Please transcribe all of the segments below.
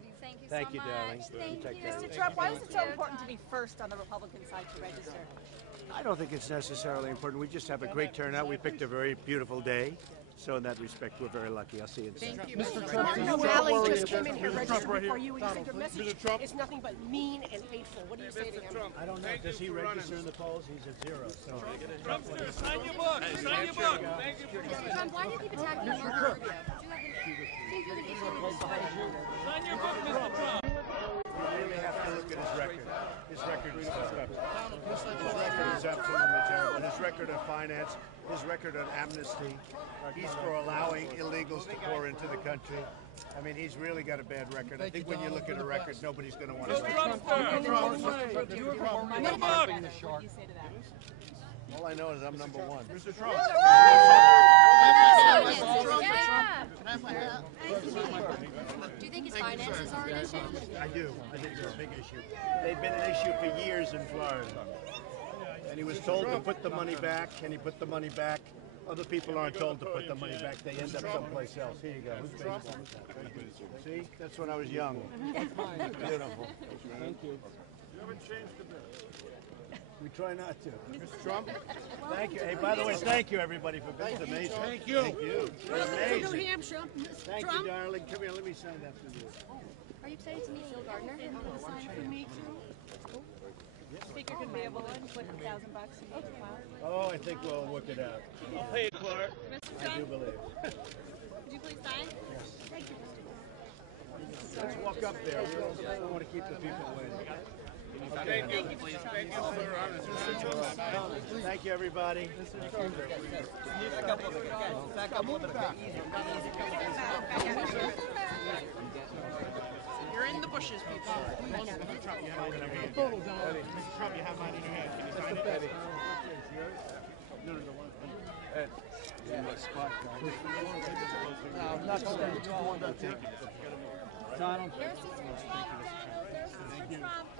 love you. Thank you so Thank you, much. darling. Thank you. Mr. Trump, why is it so important to be first on the Republican side to register? I don't think it's necessarily important. We just have a great turnout. We picked a very beautiful day. So in that respect, we're very lucky. I'll see you in a second. Thank you, Mr. Trump. Rally just came in here registered before you, and you said your message is nothing but mean and hateful. What do you say to him? I don't know. Does he register in the polls? He's at 0. So. Trumpster, sign your book. Sign your book. Thank you. Mr. Trump, why do you keep attacking Marco Rubio? Sign your book, Mr. Trump. You really have to look at his record. His record is disgusting. His record is absolutely terrible. His record on finance, his record on amnesty. He's for allowing illegals to pour into the country. I mean, he's really got a bad record. I think when you look at a record, nobody's going to want to say All I know is I'm number 1. Mr. Trump. Do you think his finances are an issue? I do. I think they're a big issue. They've been an issue for years in Florida. And he was told to put the money back, and he put the money back. Other people aren't told to put the money back. They end up someplace else. Here you go. See? That's when I was young. Beautiful. Thank you. You haven't changed a bit. We try not to. Mr. Trump? Thank you. Hey, by the way, thank you, everybody, for being amazing. Thank you. Thank you. Amazing. New Hampshire. Thank you, darling. Come here. Let me sign that for you. Are you excited to meet Phil Gardner? Sign for me, too. Speaker could be able to put $1,000 in your file. Oh, I think we'll work it out. I'll pay it, Clark. I do believe. Could you please sign? Yes. Thank you, Mr. Let's walk up there. I don't want to keep the people waiting. Thank you. Thank you, sir. Thank you, everybody. Back up a little bit. You're in the bushes, people. Mr. Trump, you have mine in your hand. Can you sign it? No, no,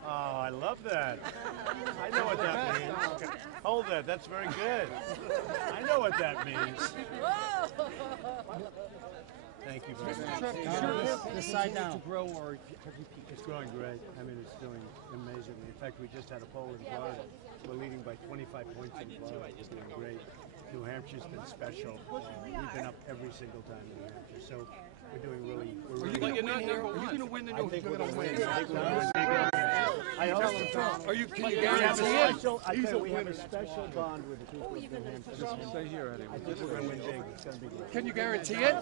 Oh, I love that. I know what that means. Hold that. That's very good. I know what that means. Thank you very much. This side down. To grow or It's growing great. I mean, it's doing amazingly. In fact, we just had a poll in Florida. We're leading by 25 points in Florida. It's doing great. New Hampshire's been special. We've been up every single time in New Hampshire. So we're doing really. Are you going to win the New Hampshire? We're going to win. I hope so. Are you? Can you guarantee it? We have a special bond with the people of New Hampshire. Stay here anyway. I think we're going to win big. It's going to be good. Can you guarantee it?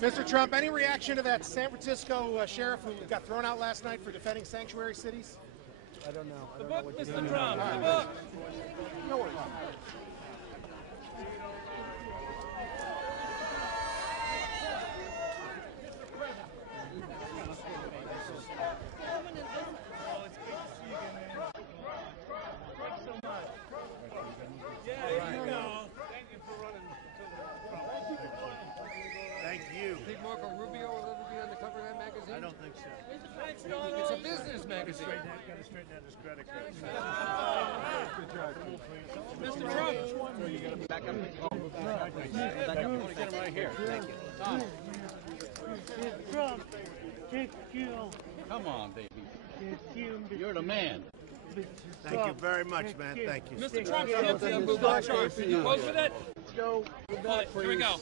Mr. Trump, any reaction to that San Francisco sheriff who got thrown out last night for defending sanctuary cities? I don't know. The book, Mr. Trump. The book. No worries. Thank you. Think Marco Rubio will ever be on the cover of that magazine? I don't think so. It's a business magazine. Got to straighten out his credit card. Mr. Trump. Back up. Get him right here. Thank you. Tom. Trump, take you. Come on, baby. You, You're the man. Thank you very much, man. Thank you. Mr. Trump, you close with it? Let's go. Here we go.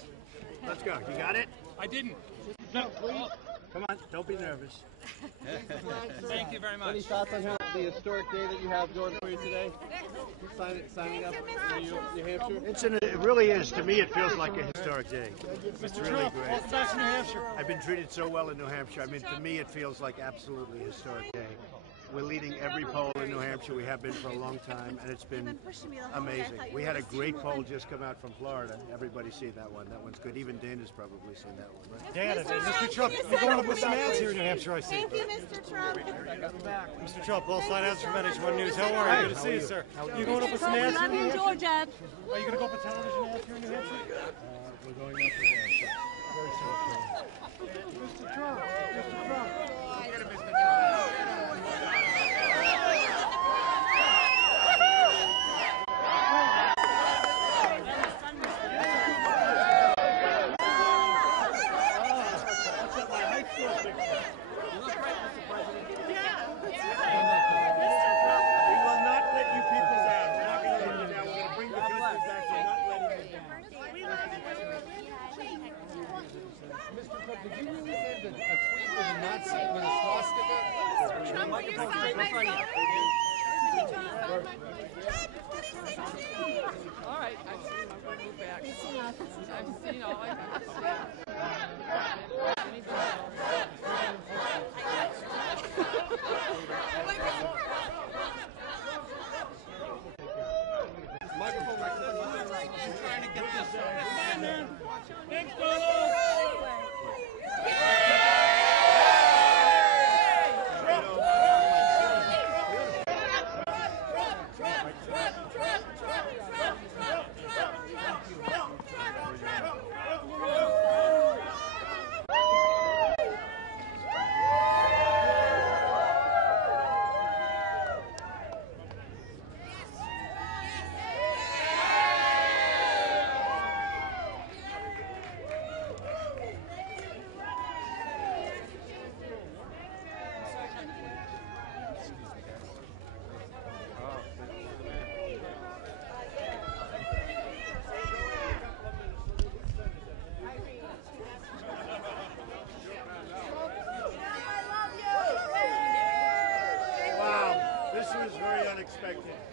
Let's go. You got it? I didn't. No. Come on. Don't be nervous. Thank you very much. Any thoughts on how the historic day that you have going for you today? Signing up for New Hampshire? It really is. To me, it feels like a historic day. It's really great. Welcome back to New Hampshire. I've been treated so well in New Hampshire. I mean, to me, it feels like absolutely a historic day. We're leading every poll in New Hampshire. We have been for a long time, and it's been amazing. We had a great poll just come out from Florida. Everybody see that one. That one's good. Even Dana's probably seen that one, right? Dana, Mr. Trump, you're going to put some ads here in New Hampshire, I see. Thank you, Mr. Trump. Mr. Trump, Paul Slide from NH News. How are you? Good to see you, sir. You going to put some ads here in New Hampshire? Georgia. Are you going to go for television ads here in New Hampshire? We're going up again. Very soon. Mr. Trump, Mr. Trump. Nazi with a swastika. Trump, will you sign my photo? All right, I'm going to move back. I'm seeing all I got to see. Microphone right there. I'm trying to get this. Thanks, Donald.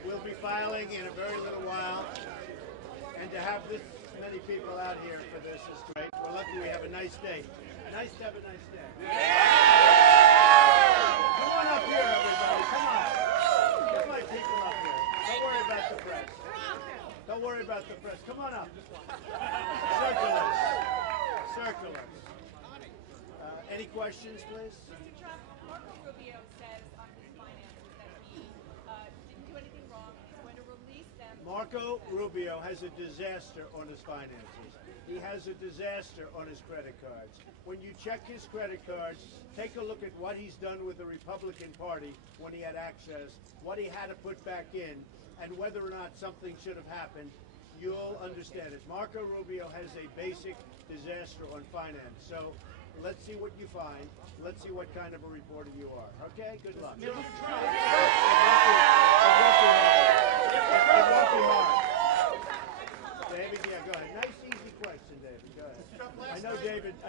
We'll be filing in a very little while, and to have this many people out here for this is great. We're lucky we have a nice day. Nice to have a nice day. Come on up here, everybody. Come on. Get my people up here. Don't worry about the press. Don't worry about the press. Come on up. Circulars. Circulars. Any questions, please? Mr. Trump, Marco Rubio says on his finances that he didn't do anything wrong and he's going to release them. Marco Rubio has a disaster on his finances. He has a disaster on his credit cards. When you check his credit cards, take a look at what he's done with the Republican Party when he had access, what he had to put back in, and whether or not something should have happened. You'll understand it. Marco Rubio has a basic disaster on finance. So let's see what you find. Let's see what kind of a reporter you are. Okay? Good luck. It won't be hard. David, yeah, go ahead. Nice, easy question, David. Go ahead. I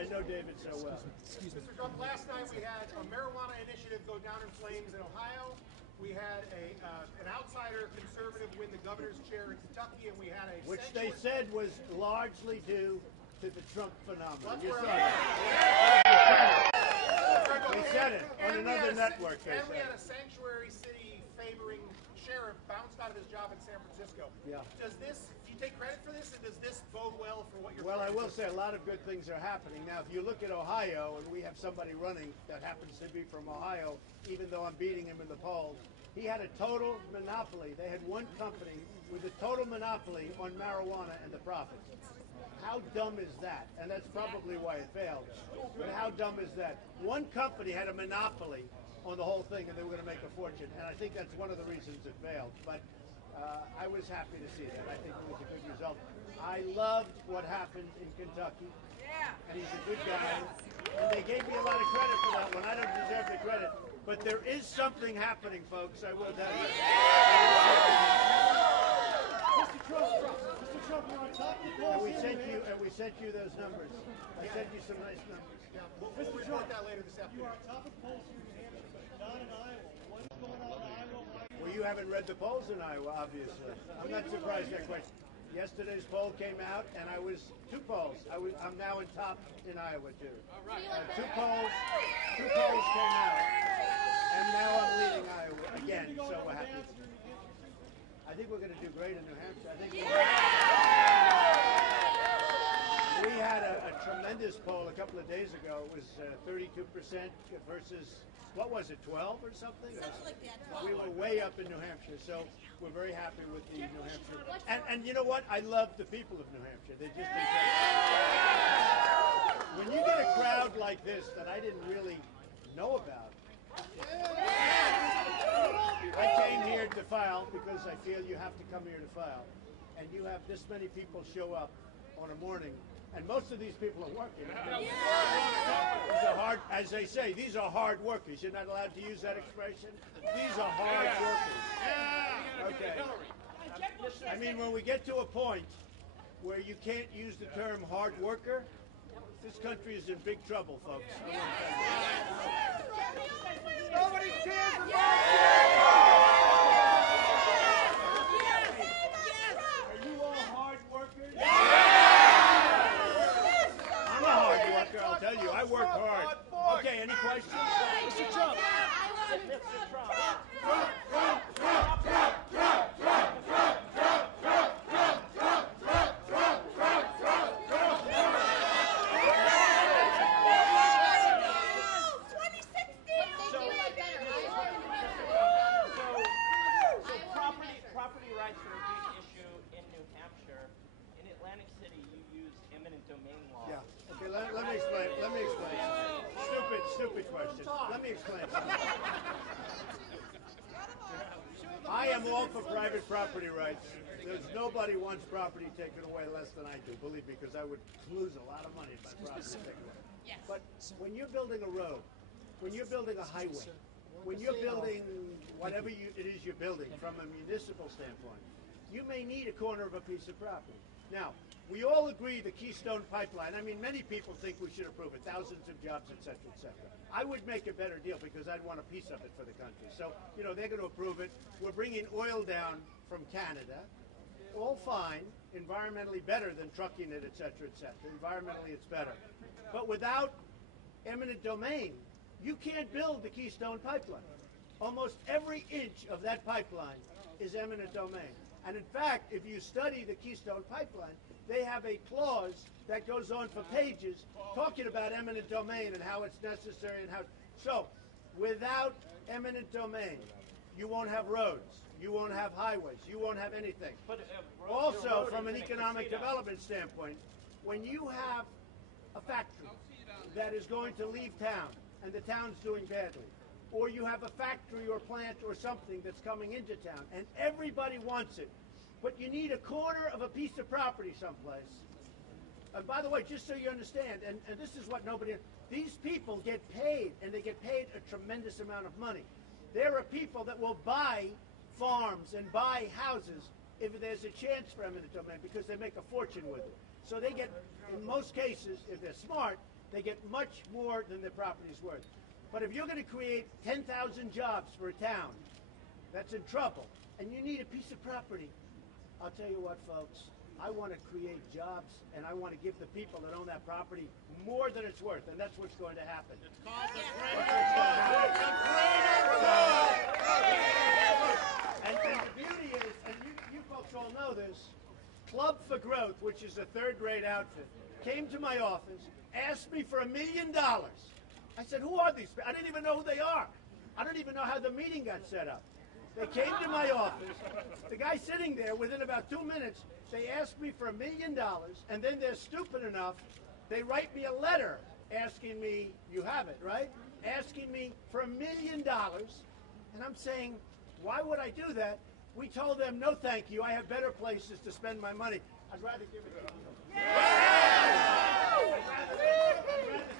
know David so well. Mr. Trump, last night we had a marijuana initiative go down in flames in Ohio. We had an outsider conservative win the governor's chair in Kentucky, and we had a which they said was largely due to the Trump phenomenon. You saw that. They said it on another network. And we had a sanctuary city favoring sheriff bounced out of his job in San Francisco. Yeah. Do you take credit for this, and does this bode well for what you're? Well, I will say a lot of good things are happening. Now, if you look at Ohio, and we have somebody running that happens to be from Ohio, even though I'm beating him in the polls, he had a total monopoly. They had one company with a total monopoly on marijuana and the profits. How dumb is that? And that's probably why it failed. But how dumb is that? One company had a monopoly on the whole thing, and they were going to make a fortune. And I think that's one of the reasons it failed. But I was happy to see that. I think it was a good result. I loved what happened in Kentucky. And he's a good guy. And they gave me a lot of credit for that one. I don't deserve the credit. But there is something happening, folks. I will tell you. Mr. Trump, you're on top of the polls. And we sent you those numbers. I sent you some nice numbers. Yeah, we'll report that later this afternoon. You are on top of the polls here in New Hampshire, but not in Iowa. What is going on in Iowa? Well, you haven't read the polls in Iowa, obviously. I'm not surprised that question. Yesterday's poll came out, and I was two polls. I'm now in top in Iowa too. Two polls came out, and now I'm leading Iowa again. So we're happy. I think we're going to do great in New Hampshire. I think we had a tremendous poll a couple of days ago. It was 32% versus, what was it, 12 or something? Something like that. We were way up in New Hampshire, so we're very happy with the New Hampshire. And you know what? I love the people of New Hampshire. They just when you get a crowd like this that I didn't really know about. I came here to file because I feel you have to come here to file. And you have this many people show up on a morning, and most of these people are working. These are hard, as they say, these are hard workers. You're not allowed to use that expression. These are hard workers. Okay. I mean, when we get to a point where you can't use the term hard worker, this country is in big trouble, folks. question? Mr. Trump. Property rights are a big issue in New Hampshire. In Atlantic City, you use eminent domain law. Yeah. Okay, let me explain. Let me explain. Stupid question. Let me explain. I am all for private property rights. There's nobody wants property taken away less than I do, believe me, because I would lose a lot of money if my property was taken away. Yes. But when you're building a road, when you're building a highway, when you're building whatever it is you're building from a municipal standpoint, you may need a corner of a piece of property. Now, we all agree the Keystone Pipeline, I mean, many people think we should approve it, thousands of jobs, et cetera, et cetera. I would make a better deal because I'd want a piece of it for the country. So, you know, they're going to approve it. We're bringing oil down from Canada. All fine, environmentally better than trucking it, et cetera, et cetera. Environmentally, it's better. But without eminent domain, you can't build the Keystone Pipeline. Almost every inch of that pipeline is eminent domain. And in fact, if you study the Keystone Pipeline, they have a clause that goes on for pages talking about eminent domain and how it's necessary and how. So, without eminent domain, you won't have roads, you won't have highways, you won't have anything. But, Also, from an economic development standpoint, when you have a factory that is going to leave town and the town's doing badly, or you have a factory or plant or something that's coming into town and everybody wants it, but you need a corner of a piece of property someplace. And by the way, just so you understand, and this is what nobody, these people get paid, and they get paid a tremendous amount of money. There are people that will buy farms and buy houses if there's a chance for eminent domain because they make a fortune with it. So they get, in most cases, if they're smart, they get much more than their property's worth. But if you're going to create 10,000 jobs for a town that's in trouble, and you need a piece of property, I'll tell you what, folks, I want to create jobs, and I want to give the people that own that property more than it's worth, and that's what's going to happen. It's called the And the beauty is, and you folks all know this, Club for Growth, which is a third-rate outfit, came to my office, asked me for $1 million. I said, who are these people? I didn't even know who they are. I don't even know how the meeting got set up. They came to my office. The guy sitting there, within about 2 minutes, they asked me for $1 million, and then they're stupid enough, they write me a letter asking me, you have it, right? Asking me for $1 million, and I'm saying, why would I do that? We told them, no thank you, I have better places to spend my money. I'd rather give it to you. I'd rather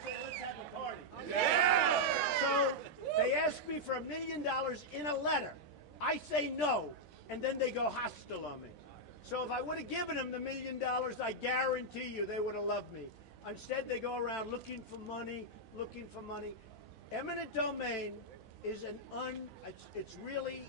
say, let's have a party. Yeah! So they asked me for $1 million in a letter. I say no, and then they go hostile on me. So if I would have given them the $1 million, I guarantee you they would have loved me. Instead, they go around looking for money, looking for money. Eminent domain is it's really,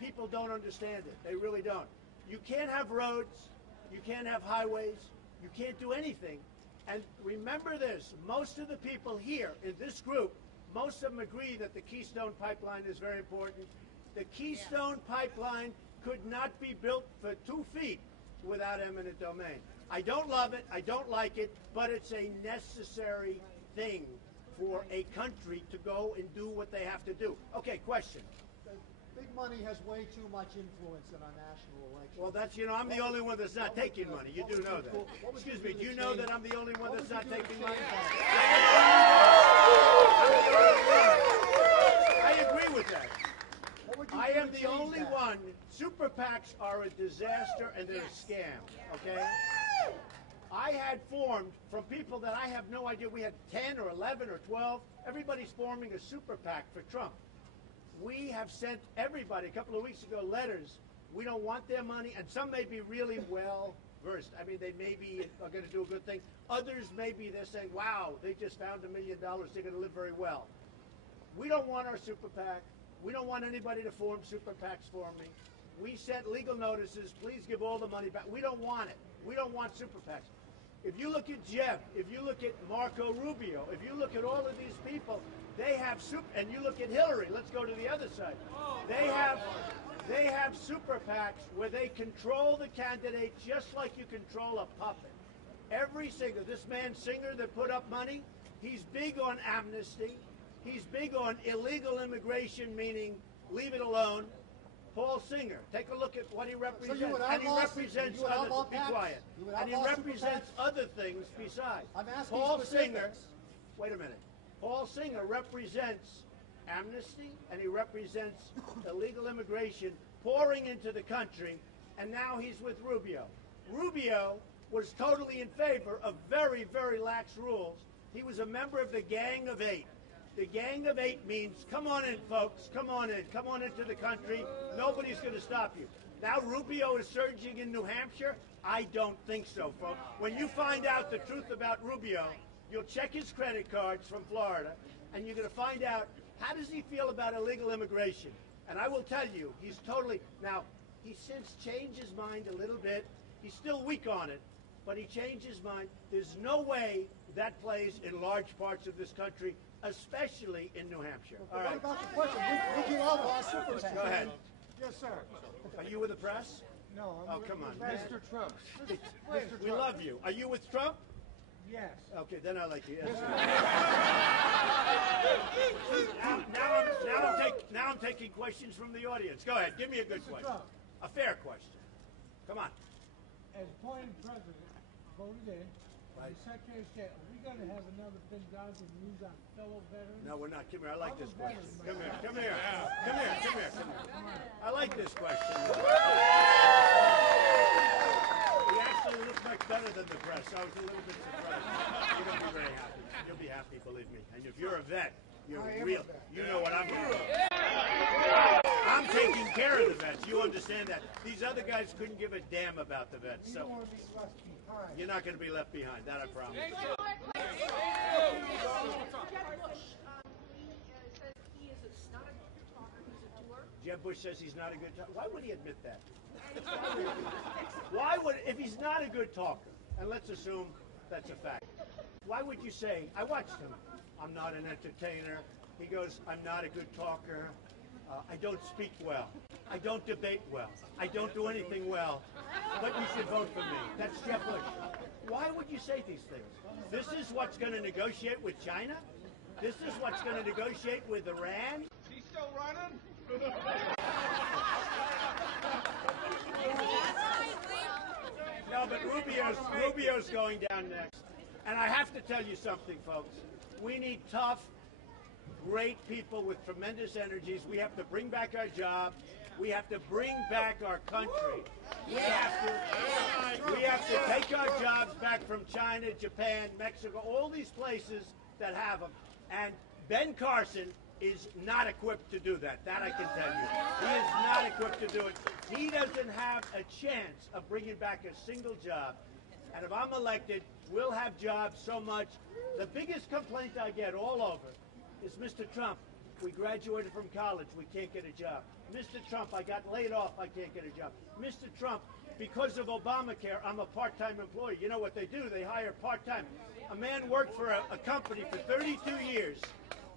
people don't understand it. They really don't. You can't have roads, you can't have highways, you can't do anything. And remember this, most of the people here in this group, most of them agree that the Keystone Pipeline is very important. The Keystone Pipeline could not be built for 2 feet without eminent domain. I don't love it, I don't like it, but it's a necessary thing for a country to go and do what they have to do. Okay, question. Big money has way too much influence in our national election. Well, that's, you know, I'm the only one that's not taking money. You do know that. Excuse me, do you know that I'm the only one that's not taking money? I agree with that. I am the only one. Super PACs are a disaster and they're a scam, okay? I had formed from people that I have no idea. We had 10 or 11 or 12. Everybody's forming a super PAC for Trump. We have sent everybody a couple of weeks ago letters. We don't want their money, and some may be really well versed. I mean, they maybe are going to do a good thing. Others maybe they're saying, wow, they just found $1 million. They're going to live very well. We don't want our super PAC. We don't want anybody to form super PACs for me. We sent legal notices. Please give all the money back. We don't want it. We don't want super PACs. If you look at Jeb, if you look at Marco Rubio, if you look at all of these people, they have and you look at Hillary. Let's go to the other side. They have super PACs where they control the candidate just like you control a puppet. Every single, this man Singer that put up money, he's big on amnesty. He's big on illegal immigration, meaning leave it alone. Paul Singer, take a look at what he represents. And he represents other, be quiet. And he represents other things besides. Paul Singer, wait a minute. Paul Singer represents amnesty, and he represents illegal immigration pouring into the country, and now he's with Rubio. Rubio was totally in favor of very, very lax rules. He was a member of the Gang of Eight. The Gang of Eight means, come on in, folks, come on into the country. Nobody's going to stop you. Now Rubio is surging in New Hampshire? I don't think so, folks. When you find out the truth about Rubio, you'll check his credit cards from Florida, and you're going to find out, how does he feel about illegal immigration? And I will tell you, he's totally, now, he's since changed his mind a little bit. He's still weak on it, but he changed his mind. There's no way that plays in large parts of this country, especially in New Hampshire. All right. What about the question? Would you allow super PACs? Go ahead. Yes, sir. Are you with the press? No. Oh, come on. Mr. Trump. We love you. Are you with Trump? Yes. Okay, then I like you. Yes. Now I'm taking questions from the audience. Go ahead. Give me a good question. A fair question. Come on. As appointed president, voted in, the Secretary of State, are we going to have another Benghazi news on fellow veterans? No, we're not. Come here. I like this question. Come here. I like this question. He actually looks much better than the press. I was a little bit surprised. You're going to be very happy. You'll be happy, believe me. And if you're a vet, you're real. You know what I'm doing. I'm taking care of the vets. You understand that. These other guys couldn't give a damn about the vets. So you're not going to be left behind. That I promise. Jeb Bush says he's not a good talker. Why would he admit that? Why would, if he's not a good talker, and let's assume that's a fact, why would you say, I watched him, I'm not an entertainer. He goes, I'm not a good talker. I don't speak well. I don't debate well. I don't do anything well. But you should vote for me. That's Jeb Bush. Why would you say these things? This is what's going to negotiate with China? This is what's going to negotiate with Iran? Is he still running? No, but Rubio's going down next. And I have to tell you something, folks. We need tough, great people with tremendous energies. We have to bring back our jobs. We have to bring back our country. We have to take our jobs back from China, Japan, Mexico, all these places that have them. And Ben Carson is not equipped to do that. That I can tell you. He is not equipped to do it. He doesn't have a chance of bringing back a single job. And if I'm elected, we'll have jobs so much. The biggest complaint I get all over is, Mr. Trump, we graduated from college, we can't get a job. Mr. Trump, I got laid off, I can't get a job. Mr. Trump, because of Obamacare, I'm a part-time employee. You know what they do? They hire part-time. A man worked for a company for 32 years.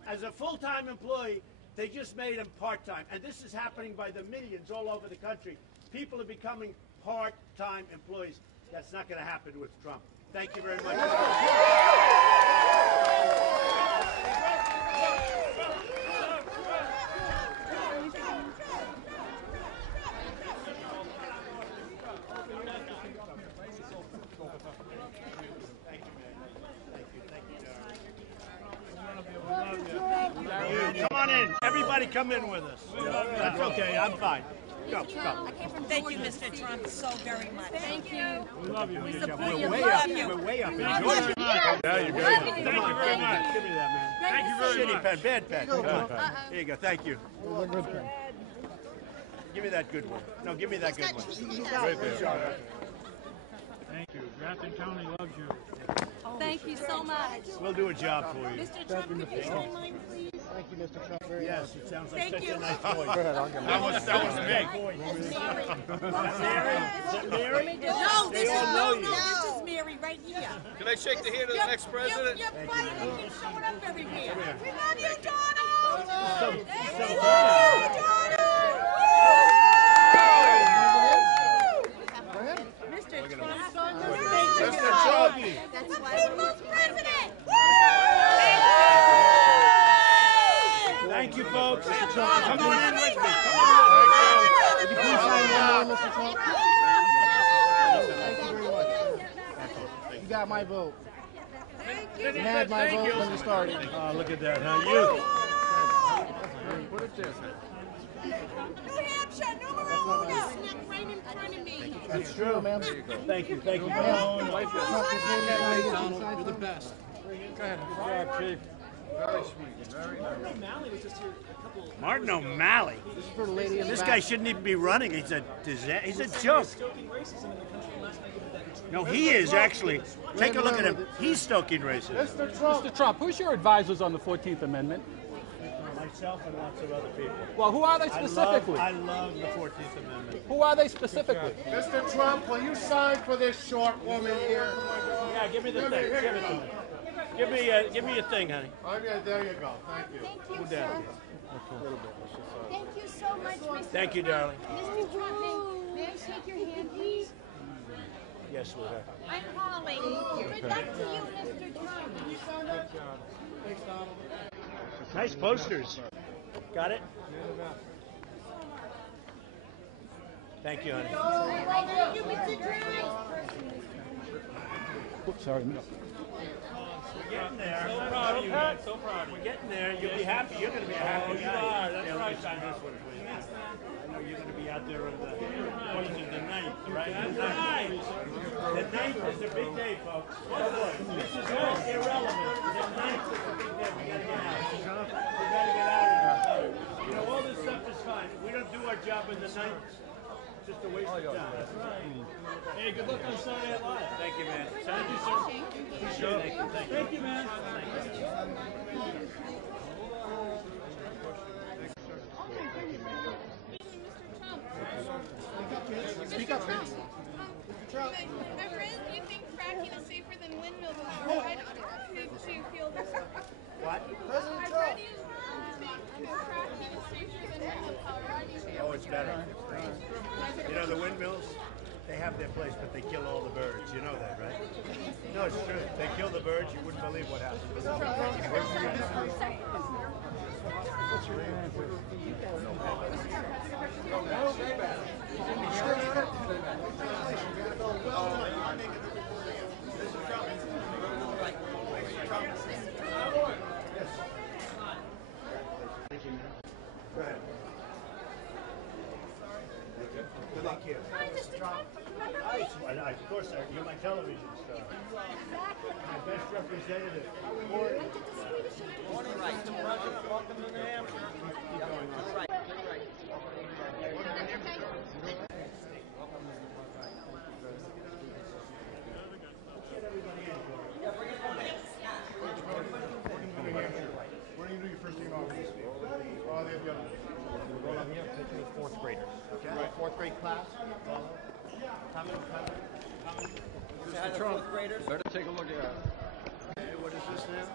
As a full-time employee, they just made him part-time. And this is happening by the millions all over the country. People are becoming part-time employees. That's not going to happen with Trump. Thank you very much. Come on in. Everybody come in with us. That's okay. I'm fine. Go. Thank you, Mr. Trump, so very much. Thank you. We love you. We support you. We're way up. Thank you Enjoy. Yeah, you're great. Thank you very much. Give me that, man. Thank you very much. Shitty pen, bad pen. Uh-oh. Here you go. Thank you. Give me that good one. No, give me that good one. Right there. Thank you. Grafton County loves you. Thank you so much. We'll do a job for you. Mr. Trump, could you sign mine, please? Thank you, Mr. Trump. Yes, it sounds like Thank such you. a nice voice. That was me. Mary? No, this is Mary right here. Can I shake the hand of the next president? You're fighting and showing up everywhere. We love you, Donna! Thank you, folks. Come on in with me. Would you please sign one more, Mr. Trump? Thank you very much. You got my vote. You had my vote when you started. Oh, look at that, huh? You. Put it there. New Hampshire, numero uno. Snuck right in front of me. That's true, ma'am. Thank you. Thank you. You're the best. Go ahead. Good job, Chief. Very sweet. Very nice. Martin O'Malley. This is for the lady in the This back. guy shouldn't even be running. He's a joke. No, he is actually. Take a look at him. He's stoking racism. Mr. Trump, who's your advisors on the 14th Amendment? Myself and lots of other people. Well, who are they specifically? I love the 14th Amendment. Who are they specifically? Mr. Trump, will you sign for this short woman here? Yeah, give me the thing. Give it to me. Give me your thing, honey. There you go. Thank you. Thank you, sir. Thank you so much, Mr. Thank you, darling. Mr. Trump, may I shake your hand, please? Yes, sweetheart. I'm Holly. Good luck to you, Mr. Trump. Nice posters. Got it? Thank you, honey. Thank you, Mr. Trump. Oops, sorry. No. We're getting there. So proud of you, man. So proud of you. We're getting there. You'll be happy. You're going to be a happy guy. You are. That's right. Sign this one, please. I know you're going to be out there on the, what is it, the 9th, right? That's right. The 9th is a big day, folks. This is all irrelevant. The 9th is a big day. We got to get out. We got to get out of here. You know, all this stuff is fine. We don't do our job on the 9th. Just a waste of time. That's right. Hey, good luck on Saturday Night Live. Thank you, man. Thank you, sir. Sure. Thank you, man. Speak up, please. I've read you think fracking is safer than windmill power. Why do you feel this? What? I've read you think fracking is safer than windmill power. Why do you feel? Oh, it's better. You know, the windmills, they have their place, but they kill all the birds. You know that, right? No, it's true. They kill the birds, you wouldn't believe what happens. Go ahead. Thank you. Hi, Mr. Trump. Hi, of course, you're my television star. My best representative. Morning, right. Welcome to New Hampshire. Keep going on. Right. Where do you do your first thing off? Oh, the other. Fourth graders. Okay. Right. Fourth grade class. Mr. Trump, Better take a look at it. Hey, what is this now?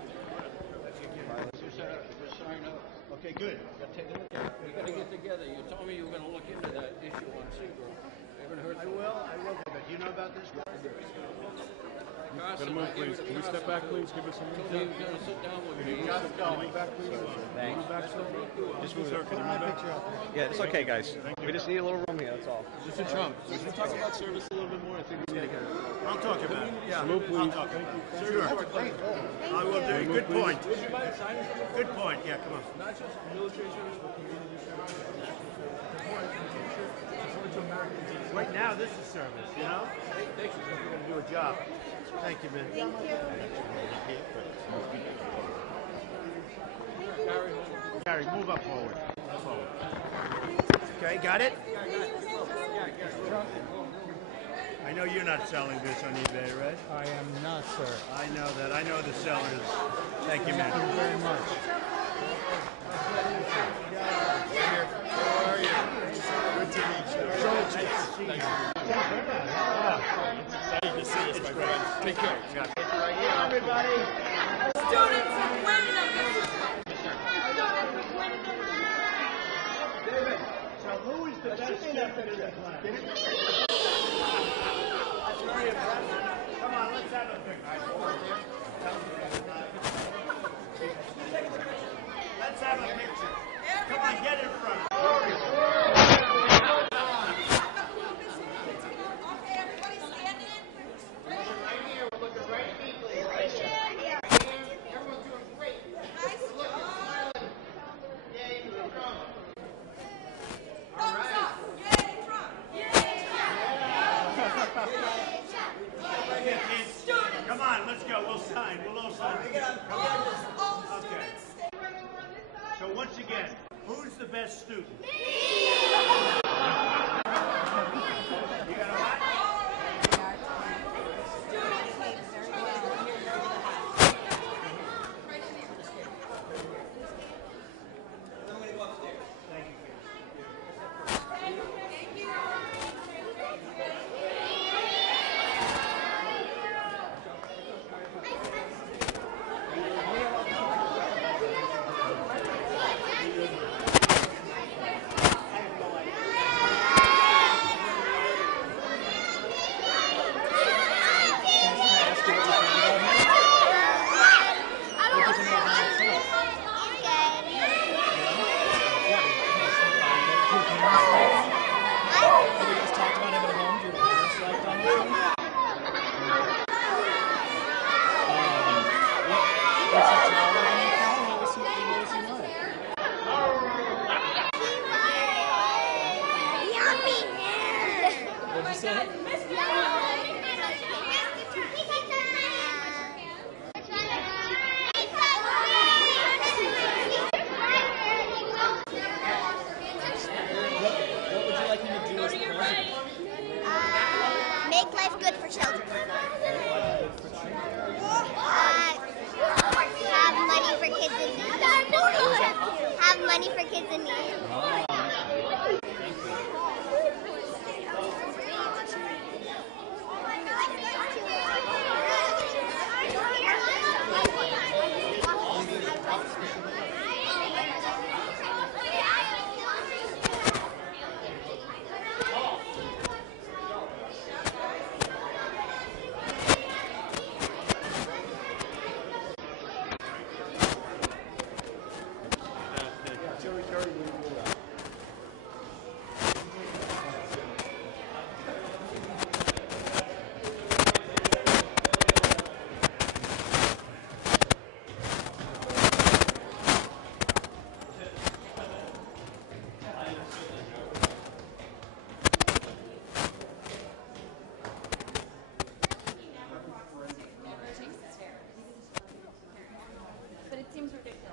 Just sign up. Okay, good. Take a look at it. We got to get together. You told me you were going to look into that issue on Seagull. Haven't heard I from will, but do you know about this? Gotta move, please. Can we step back, please? Give us some room. You're going to sit down with me. You gotta go. Move back, please. Thanks. Move back, just move there. Can you move back? Yeah, it's okay, guys. We just need a little room here, that's all. Mr. Trump, we can talk about service a little bit more. I think we need to get it. I'll talk about it. Yeah. Move, please. I'll talk. Sure. I will do. Good point. Good point. Yeah, come on. Not just military service, but community service. Right now, this is service, you know? Thank you. We're going to do a job. Thank you, man. Thank you. Gary, move up forward. Okay, got it? I know you're not selling this on eBay, right? I am not, sir. I know that. I know the sellers. Thank you, man. Thank you very much. How are you? Good to meet you. Nice to see you. It's exciting to see us, my friend. Take care. Right here, everybody. Students of Wyndham, Mr. Trump. Students of Wyndham That's very impressive. Come on, let's have a picture. Let's have a picture. Come on, get in front. Okay, everybody standing. Right here, we're looking right at me. Right here. Everyone's doing great. Nice Look, job. smiling. Yay, Trump. Thumbs up. Yay, Trump. Yay, Trump. Come on, let's go. We'll sign. We'll all sign. All the students, stay right over on this side. So once again, who's the best student? Me. You got a what? Make life good for children. Have money for kids in need. Have money for kids in need. But it seems ridiculous.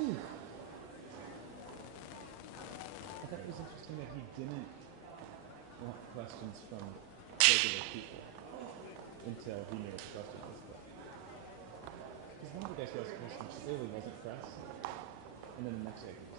I thought it was interesting that he didn't want questions from regular people until he knew what the question was. Because one of the guys who asked the question clearly wasn't press, and then the next day he was.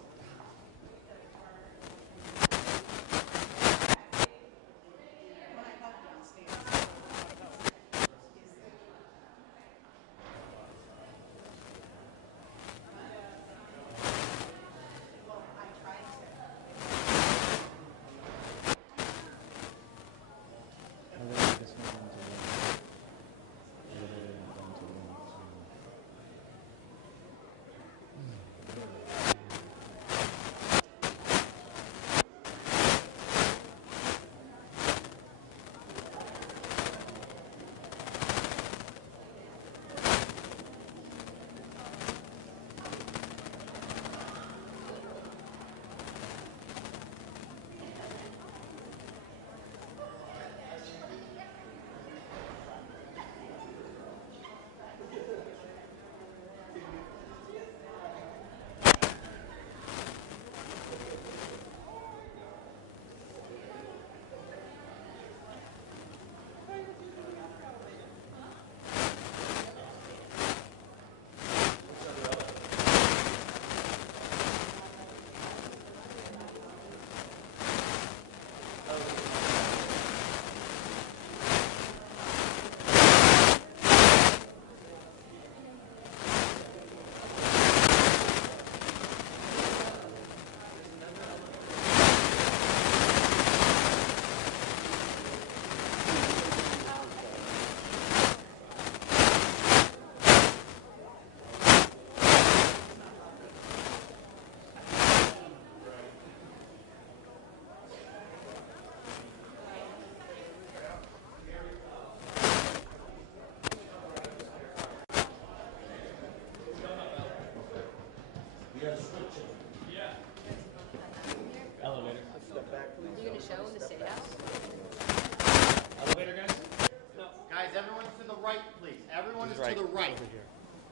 right.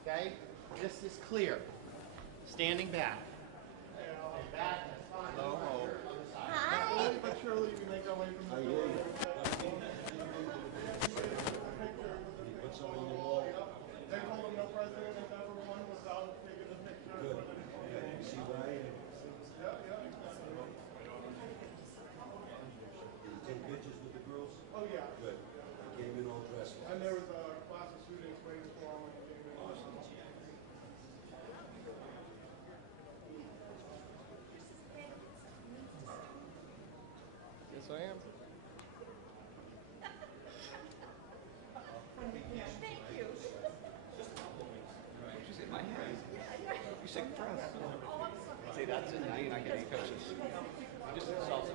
Okay? This is clear. Standing back. Back. Low. Hi. But surely we make our way from the door. They told him no president has ever won without taking a picture. Good. See why? Yeah. Did you take pictures with the girls? Oh, yeah. Good. They came in all dressed. And there was a class of students waiting for him when he came in. Awesome. Yes, I am. Thank you. She's in my hand. You sick dress. See, that's in me, and I get any pictures. Just salsa.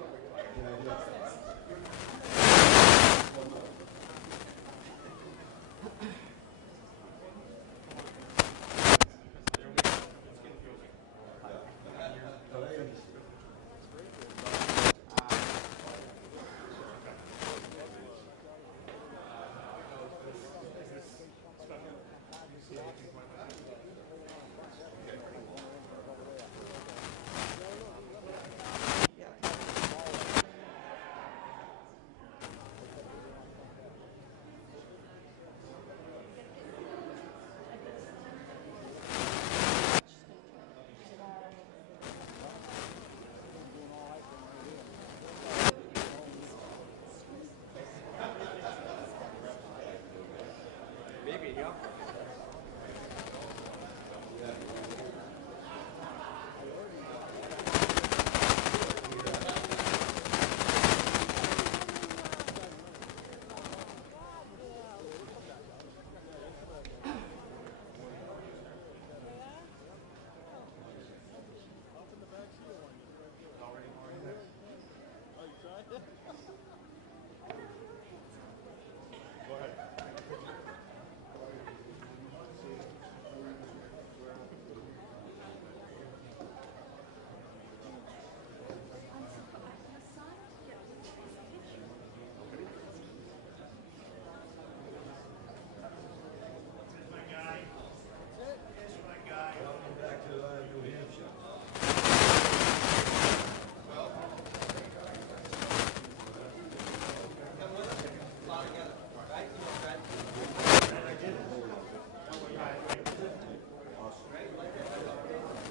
Maybe, yeah.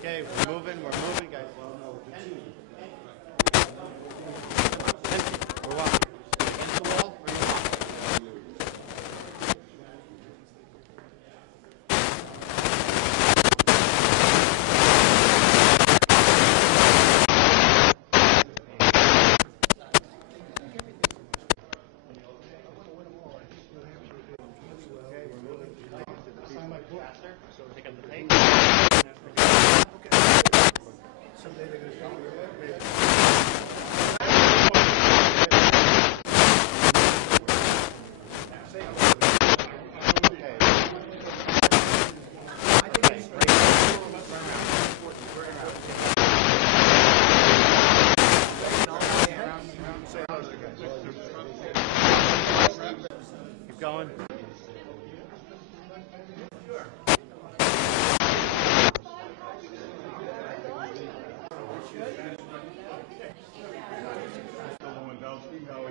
Okay, we're moving, guys. We're walking. Against the wall, or you Okay, we're moving. Faster, so pick up the pace. Someday they're going to come here. Keep going.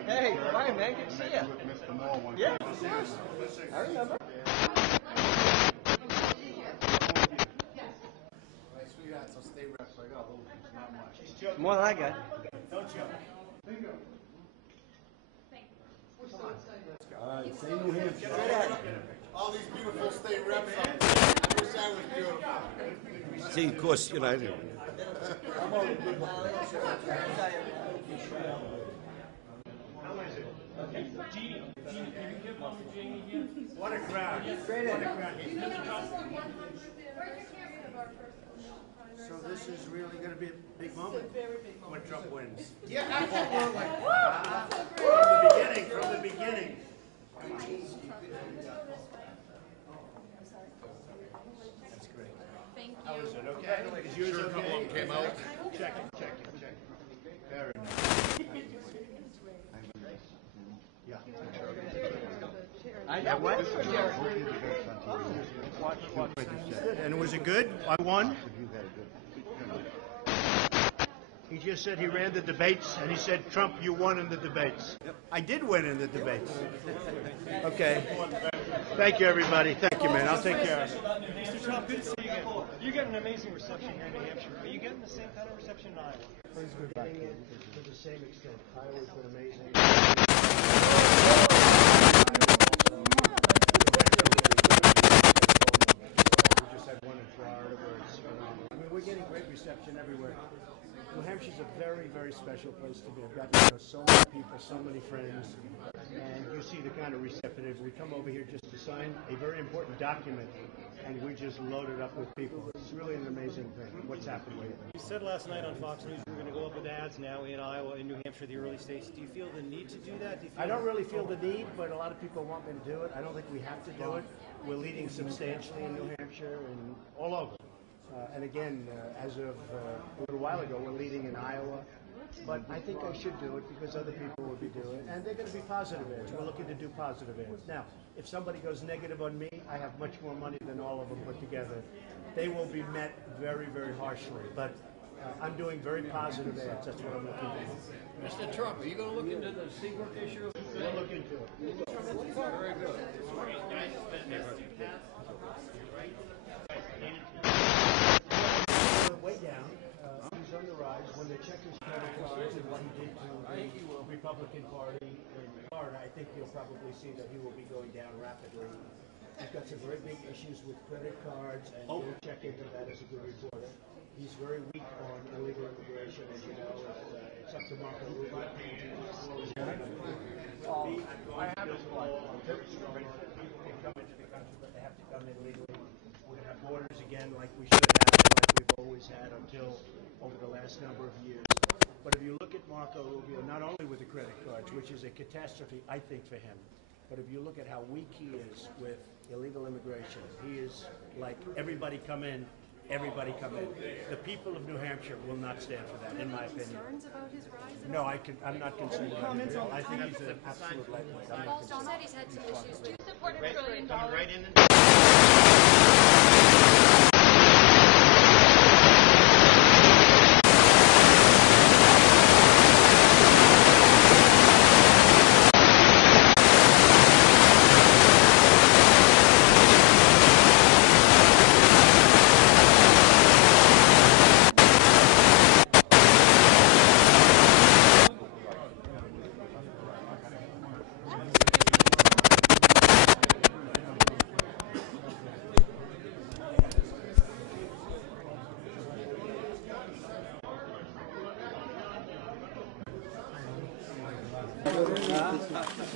Hey, fine, man. Good to see you. Yeah, of course. I remember. Sweetheart, so stay reps. I got a little bit, not much. More than I got. Don't you? All right, say New Hampshire. All these beautiful state reps. I wish I was beautiful. See, of course, you know, I didn't. What a crowd. Straight in. What a crowd. So this is really going to be a big moment when Trump wins. Yeah, absolutely. From the beginning. That's great. Thank you. How is it? Okay? Is yours okay? A couple of them came out. Check it. Very nice. Yeah. I Have what? And was it good? I won? He just said he ran the debates, and he said, Trump, you won in the debates. I did win in the debates. Okay. Thank you, everybody. Thank you, man. I'll take care. Mr. Trump, good to see you again. You get an amazing reception here in New Hampshire. Are you getting the same kind of reception in Iowa? Getting it to the same extent. Iowa's been amazing. We just had one in Florida where it's phenomenal. I mean, we're getting great reception everywhere. New Hampshire's a very, very special place to be. I've got to know so many people, so many friends, and you see the kind of receptive. We come over here just to sign a very important document, and we're just loaded up with people. It's really an amazing thing. What's happened lately? You said last night on Fox News you were going to go up with ads now in Iowa, in New Hampshire, the early states. Do you feel the need to do that? I don't really feel the need, but a lot of people want me to do it. I don't think we have to do it. We're leading substantially in New Hampshire and all over. And again, as of a little while ago, we're leading in Iowa. But I think I should do it because other people will be doing it. And they're going to be positive ads. We're looking to do positive ads. Now, if somebody goes negative on me, I have much more money than all of them put together. They will be met very, very harshly. But I'm doing very positive ads. That's what I'm looking to do. Mr. Trump, are you going to look into the Seabrook issue? We'll look into it. Very good. Way down. He's on the rise. When they check his credit cards and what he did to the Republican Party in Florida, I think you'll probably see that he will be going down rapidly. He's got some very big issues with credit cards, and you'll check into that as a good reporter. He's very weak on illegal immigration, as you know. It's up to Marco Rubio. I have this law. Very strong. People can come into the country, but they have to come in legally. We're going to have borders again like we should have, like we've always had until over the last number of years. But if you look at Marco Rubio, not only with the credit cards, which is a catastrophe, I think, for him, but if you look at how weak he is with illegal immigration, he is like, everybody come in, everybody come in. The people of New Hampshire will not stand for that, in my opinion. Concerns about his rise? No, I'm not concerned about him. I think he's an absolute lightweight. I'm not Paul concerned. said he's had some issues with Support $1 trillion. Right in the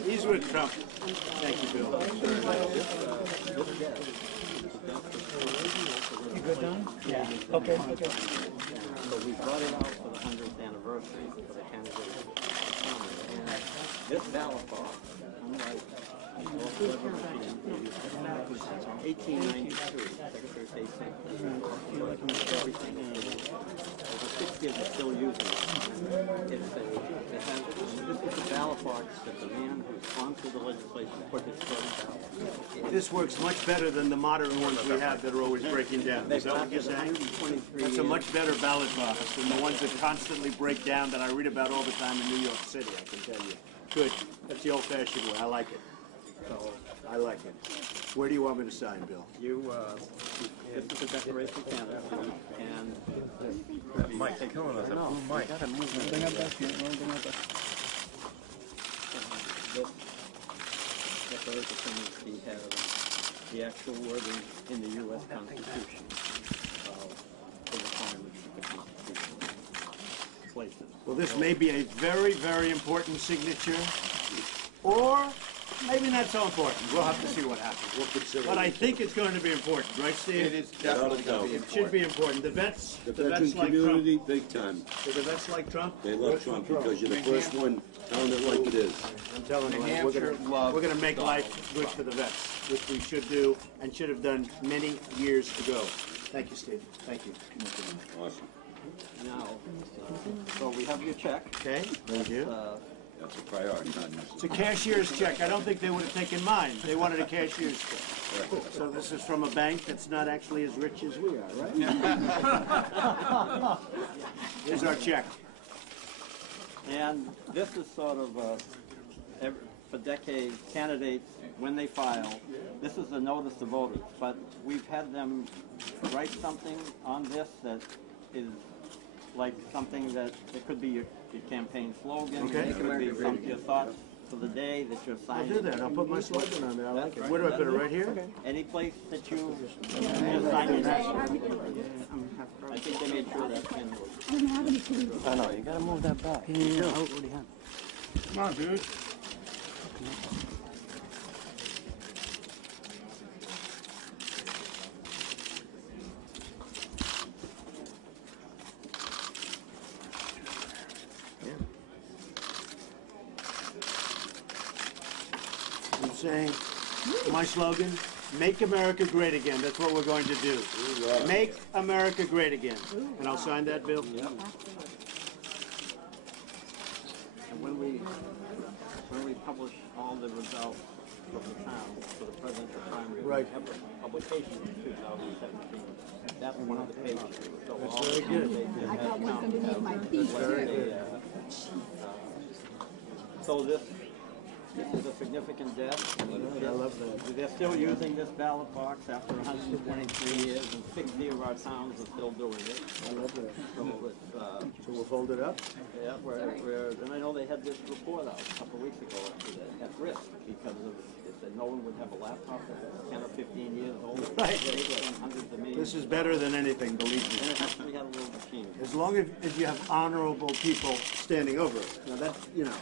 He's with Trump. Thank you, Bill. You good, Don? Yeah. Okay. So we brought it out for the 100th anniversary for the candidates. And this ballot box, unlike 1892, Secretary of State sent everything. Over 60 of them still using it. This is the ballot box that the man who sponsored the legislation put his first ballot. This works much better than the modern ones we have that are always breaking down. Is that what you're saying? That's a much better ballot box than the ones that constantly break down that I read about all the time in New York City, I can tell you. Good. That's the old-fashioned way. I like it. So I like it. Where do you want me to sign, Bill? This is the declaration of candidacy, and Mike's killing us. No, Mike. you gotta move. Bring up that. This declaration has the actual wording in the U.S. Constitution for the requirements of the Constitution. Places. Well, this may be a very, very important signature, or maybe not so important. We'll have to see what happens. We'll consider But I it. think it's going to be important, right, Steve? It is definitely going to be It should be important. The vets veteran like Trump. community, big time. Do the vets like Trump? They love Trump because you're the first one telling it like it is. I'm telling you, we're going to make life good for the vets, which we should do and should have done many years ago. Thank you, Steve. Thank you. Awesome. Now, so we have your check. Okay, thank you. That's a priority, not It's a necessary. cashier's check. I don't think they would have taken mine. They wanted a cashier's check. So this is from a bank that's not actually as rich as we are, right? Here's our check. And this is sort of, for decades, candidates, when they file, this is a notice to voters, but we've had them write something on this that is like something that, it could be your campaign slogan, Okay. it could be some, your thoughts for the day that you're I'll signing. do that. I'll put my slogan on there. I like it. Where do I put it? Right here? Any place that you sign your name. I think they made sure that's in. I know. You gotta move that back. Here you go. Come on, dude. I'm saying, my slogan, make America great again. That's what we're going to do. Make America great again. And I'll sign that, Bill? And when we publish all the results of the town for the presidential primary, publication in 2017, that's one of the pages. So That's all very the good. candidates I have got one come underneath my to feet. what Very they, good. So this is a significant death. I love that. They're still using this ballot box after 123 years, and 60 of our towns are still doing it. I love that. So it's, So we'll fold it up? yeah, and I know they had this report out a couple of weeks ago at risk because of, they said no one would have a laptop that was 10 or 15 years old. Right. They spent hundreds of millions. This is better than anything, believe me. And it actually had a little machine. As long as you have honorable people standing over it. Now that, you know,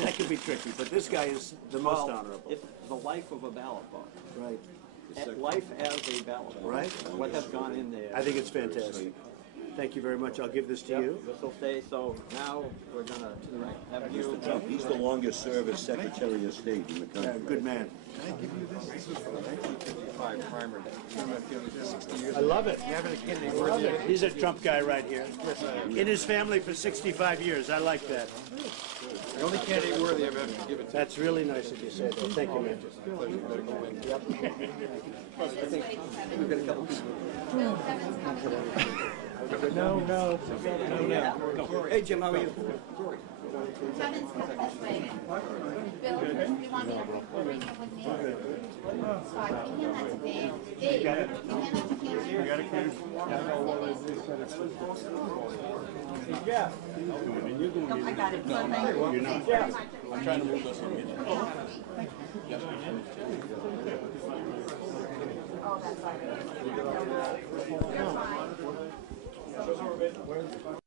that could be tricky, but this guy is the most honorable. It's the life of a ballot box. Right. Life as a ballot box. Right. What has gone in there. I think it's fantastic. Thank you very much. I'll give this to you. This will stay, so now we're gonna have you. He's the longest serving Secretary of State in the country. Yeah, good man. Can I give you this? This is from 1955 primer day. 60 years I love it. You having a kid named Worthy? He's a Trump guy right here. In his family for 65 years. I like that. The only candidate worthy I've ever given to. That's really nice of you to say that. Thank you, man. Pleasure. Better go in. Yep. I think we've got a couple people. No. Hey, Jim, how are you? Kevin's this way. Bill, you want me to bring it with me? So I can hand that to Dave. Dave, you hand that to Karen? You got it, Karen? Yeah. No, I got it. You're not. Yeah. I'm trying to move this one. Oh, that's right. You're fine.